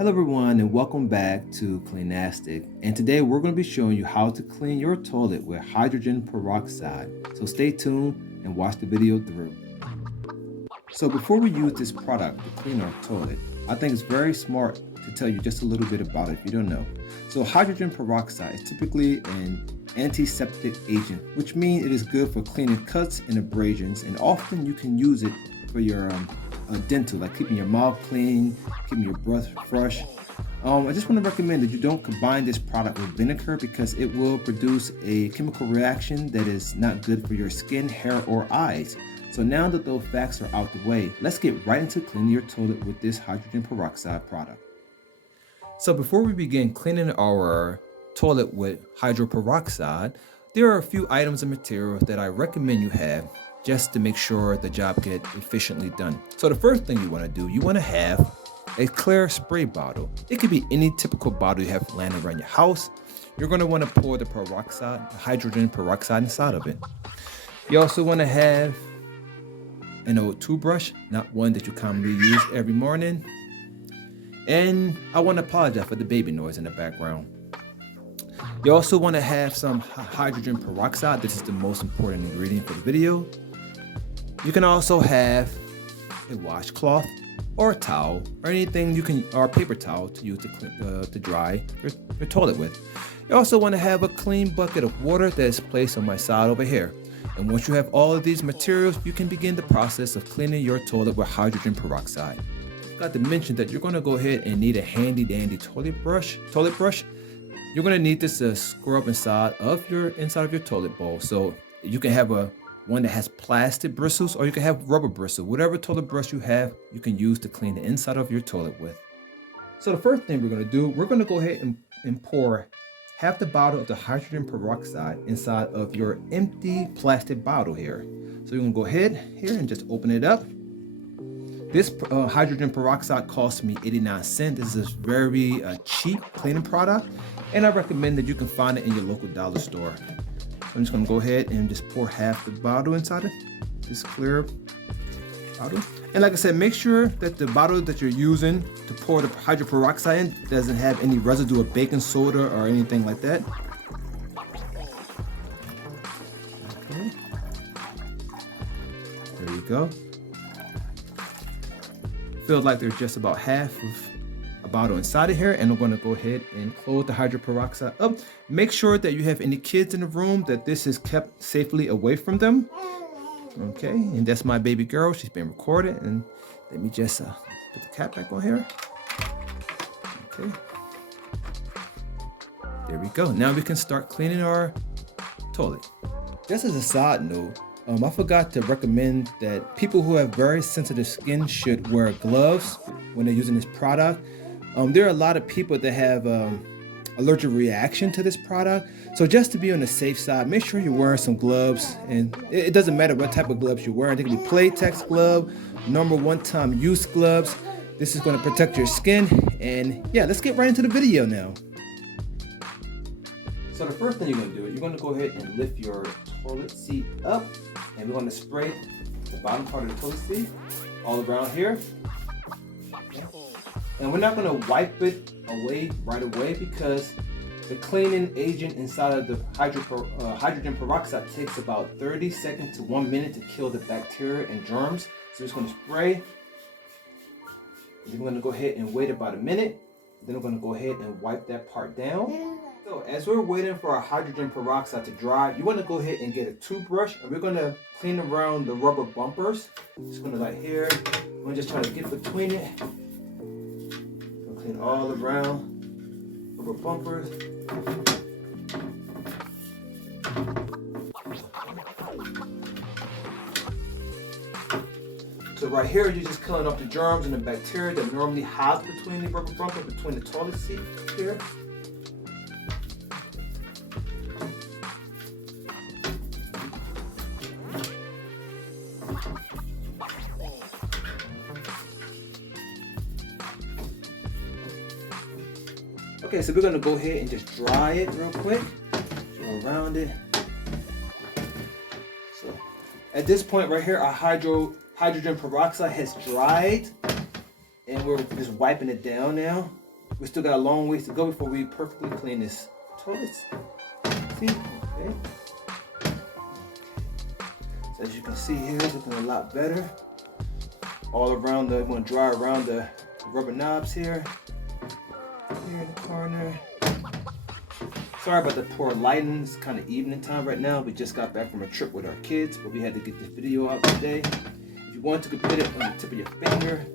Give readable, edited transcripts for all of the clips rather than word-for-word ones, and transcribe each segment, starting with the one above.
Hello everyone and welcome back to Cleanastic, and today we're going to be showing you how to clean your toilet with hydrogen peroxide. So stay tuned and watch the video through. So before we use this product to clean our toilet, I think it's very smart to tell you just a little bit about it if you don't know. So hydrogen peroxide is typically an antiseptic agent, which means it is good for cleaning cuts and abrasions, and often you can use it for your dental, like keeping your mouth clean, keeping your breath fresh. I just want to recommend that you don't combine this product with vinegar because it will produce a chemical reaction that is not good for your skin, hair, or eyes. So now that those facts are out the way, let's get right into cleaning your toilet with this hydrogen peroxide product. So before we begin cleaning our toilet with hydroperoxide, there are a few items and materials that I recommend you have just to make sure the job gets efficiently done. So the first thing you want to do, you want to have a clear spray bottle. It could be any typical bottle you have laying around your house. You're going to want to pour the hydrogen peroxide inside of it. You also want to have an old toothbrush, not one that you commonly use every morning. And I want to apologize for the baby noise in the background. You also want to have some hydrogen peroxide. This is the most important ingredient for the video. You can also have a washcloth or a towel or anything or a paper towel to use to dry your toilet with. You also want to have a clean bucket of water that is placed on my side over here. And once you have all of these materials, you can begin the process of cleaning your toilet with hydrogen peroxide. Forgot to mention that you're going to go ahead and need a handy dandy toilet brush. You're going to need this to scrub inside of your toilet bowl. So you can have one that has plastic bristles, or you can have rubber bristle. Whatever toilet brush you have, you can use to clean the inside of your toilet with. So the first thing we're going to do, we're going to go ahead and pour half the bottle of the hydrogen peroxide inside of your empty plastic bottle here. So you're going to go ahead here and just open it up. This hydrogen peroxide cost me 89 cents. This is a very cheap cleaning product, and I recommend that you can find it in your local dollar store. I'm just going to go ahead and just pour half the bottle inside of this clear bottle. And like I said, make sure that the bottle that you're using to pour the hydrogen peroxide in doesn't have any residue of baking soda or anything like that. Okay. There you go. Feels like there's just about half of a bottle inside of here, and I'm going to go ahead and close the hydrogen peroxide up. Make sure that you have any kids in the room, that this is kept safely away from them. Okay, and that's my baby girl. She's being recorded, and let me just put the cap back on here. Okay, there we go. Now we can start cleaning our toilet. Just as a side note, I forgot to recommend that people who have very sensitive skin should wear gloves when they're using this product. There are a lot of people that have allergic reaction to this product. So just to be on the safe side, make sure you're wearing some gloves. And it doesn't matter what type of gloves you're wearing. They can be Playtex glove, normal one-time use gloves. This is going to protect your skin. And yeah, let's get right into the video now. So the first thing you're going to do is you're going to go ahead and lift your toilet seat up, and we're going to spray the bottom part of the toilet seat all around here. And we're not going to wipe it away right away because the cleaning agent inside of the hydrogen peroxide takes about 30 seconds to 1 minute to kill the bacteria and germs. So we're just going to spray. Then we're going to go ahead and wait about a minute. Then we're going to go ahead and wipe that part down. So as we're waiting for our hydrogen peroxide to dry, you want to go ahead and get a toothbrush, and we're going to clean around the rubber bumpers. Just going to like here, I'm just trying to get between it. Clean all around rubber bumpers. So right here, you're just killing off the germs and the bacteria that normally hides between the rubber bumper, between the toilet seat here. Okay, so we're going to go ahead and just dry it real quick. Go around it. So at this point right here, our hydrogen peroxide has dried, and we're just wiping it down now. we still got a long ways to go before we perfectly clean this toilet seat. Okay. So as you can see here, it's looking a lot better. All around I'm going to dry around the rubber knobs here. Here in the corner. Sorry about the poor lighting. It's kind of evening time right now. We just got back from a trip with our kids, but we had to get this video out today. If you want to put it on the tip of your finger.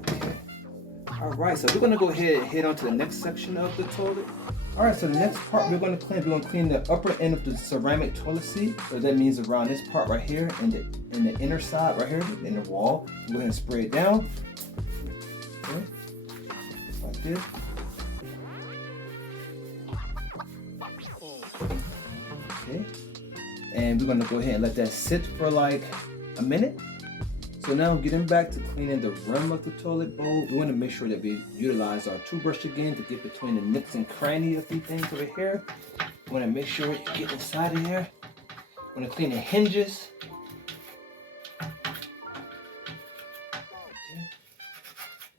Okay. Alright, so we're going to go ahead and head on to the next section of the toilet. Alright, so the next part we're going to clean the upper end of the ceramic toilet seat. So that means around this part right here and the inner side right here, in the wall. Go ahead and spray it down. Okay. Like this. Okay. And we're going to go ahead and let that sit for like a minute. So now getting back to cleaning the rim of the toilet bowl, we want to make sure that we utilize our toothbrush again to get between the nooks and crannies of these things over here. We want to make sure you get inside of here. We want to clean the hinges.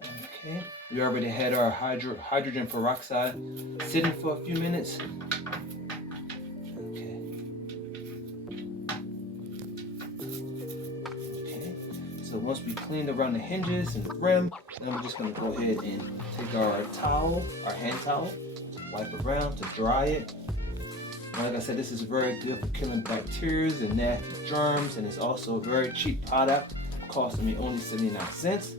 Okay. We already had our hydrogen peroxide sitting for a few minutes. So once we cleaned around the hinges and the rim, then we're just going to go ahead and take our towel, our hand towel, wipe it around to dry it. And like I said, this is very good for killing bacteria and nasty germs, and it's also a very cheap product, costing me only 79 cents.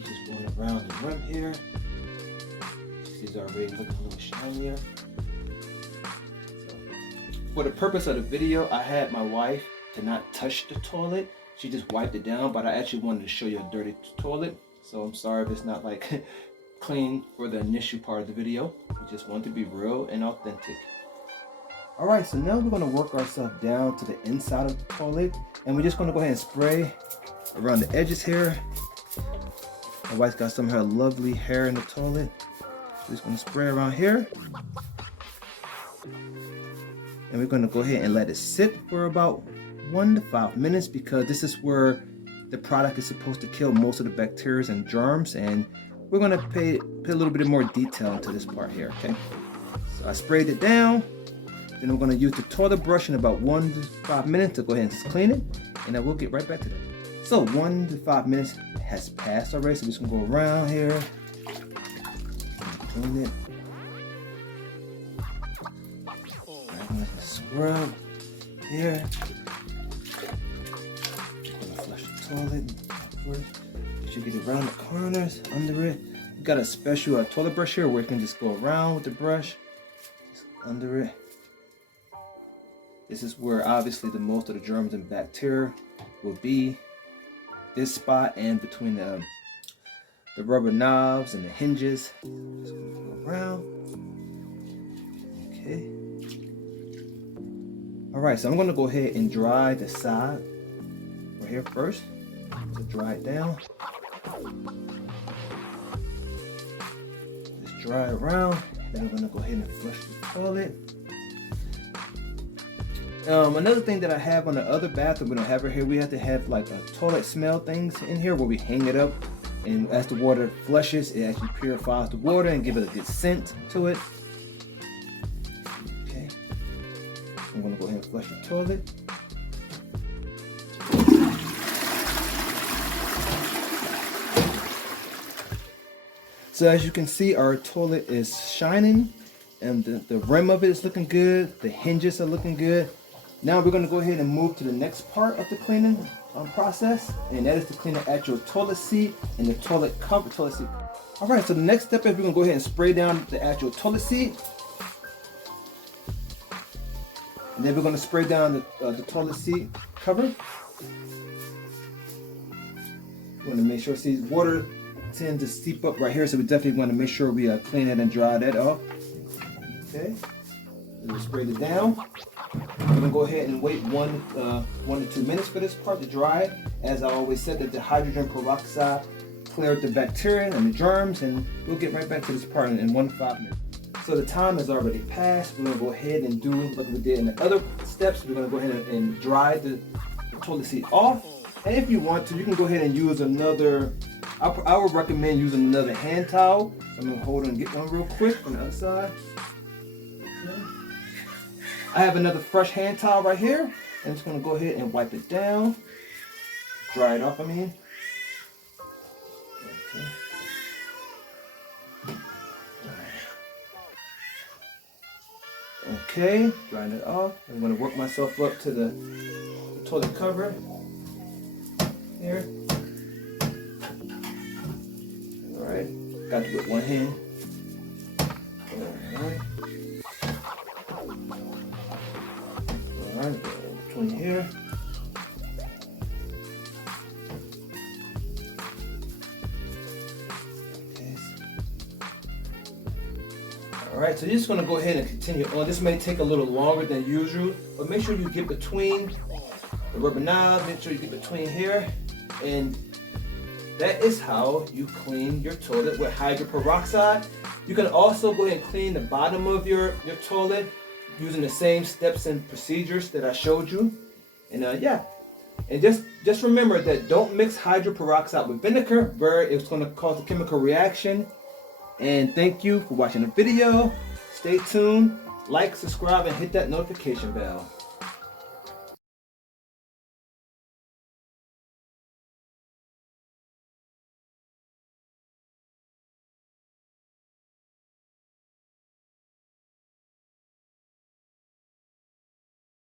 Just going around the rim here. These are already looking a little shinier. For the purpose of the video, I had my wife to not touch the toilet. She just wiped it down, but I actually wanted to show you a dirty toilet. So I'm sorry if it's not like clean for the initial part of the video. We just want to be real and authentic. Alright, so now we're going to work ourselves down to the inside of the toilet. And we're just going to go ahead and spray around the edges here. My wife's got some of her lovely hair in the toilet. We're just going to spray around here. And we're going to go ahead and let it sit for about 1 to 5 minutes, because this is where the product is supposed to kill most of the bacteria and germs. And we're going to pay a little bit more detail into this part here, okay? So I sprayed it down. Then we're going to use the toilet brush in about 1 to 5 minutes to go ahead and clean it. And I will get right back to that. So 1 to 5 minutes has passed already. So we're just going to go around here and clean it. Scrub here. Gonna flush the toilet first. You should get it around the corners, under it. We got a special toilet brush here where you can just go around with the brush, just under it. This is where obviously the most of the germs and bacteria will be. This spot and between the rubber knobs and the hinges. Just gonna go around. Okay. Alright, so I'm going to go ahead and dry the side right here first to dry it down. Just dry it around. Then I'm going to go ahead and flush the toilet. Another thing that I have on the other bathroom, we don't have it here, we have to have like a toilet smell things in here where we hang it up. And as the water flushes, it actually purifies the water and gives it a good scent to it. I'm going to go ahead and flush the toilet. So as you can see, our toilet is shining and the rim of it is looking good. The hinges are looking good. Now we're going to go ahead and move to the next part of the cleaning process, and that is to clean the actual toilet seat and the toilet cover toilet seat. Alright, so the next step is we're going to go ahead and spray down the actual toilet seat. And then we're going to spray down the toilet seat cover. We want to make sure, see, water tends to seep up right here, so we definitely want to make sure we clean it and dry that up. Okay, we'll spray it down. We're going to go ahead and wait 1 to 2 minutes for this part to dry. As I always said, that the hydrogen peroxide cleared the bacteria and the germs, and we'll get right back to this part in 1 to 5 minutes. So the time has already passed. We're going to go ahead and do like we did in the other steps. We're going to go ahead and dry the toilet seat off. And if you want to, you can go ahead and use another, I would recommend using another hand towel. So I'm gonna hold and get one real quick on the other side. Okay. I have another fresh hand towel right here. I'm just gonna go ahead and wipe it down. Dry it off, I mean. Okay. Okay, drying it off. I'm going to work myself up to the toilet cover here. All right, got to do it with one hand. All right, between here. Alright, so you're just going to go ahead and continue on. This may take a little longer than usual, but make sure you get between the rubber knob, make sure you get between here, and that is how you clean your toilet with hydrogen peroxide. You can also go ahead and clean the bottom of your toilet using the same steps and procedures that I showed you. And yeah, and just remember that don't mix hydrogen peroxide with vinegar, where it's going to cause a chemical reaction. And thank you for watching the video. Stay tuned, like, subscribe, and hit that notification bell.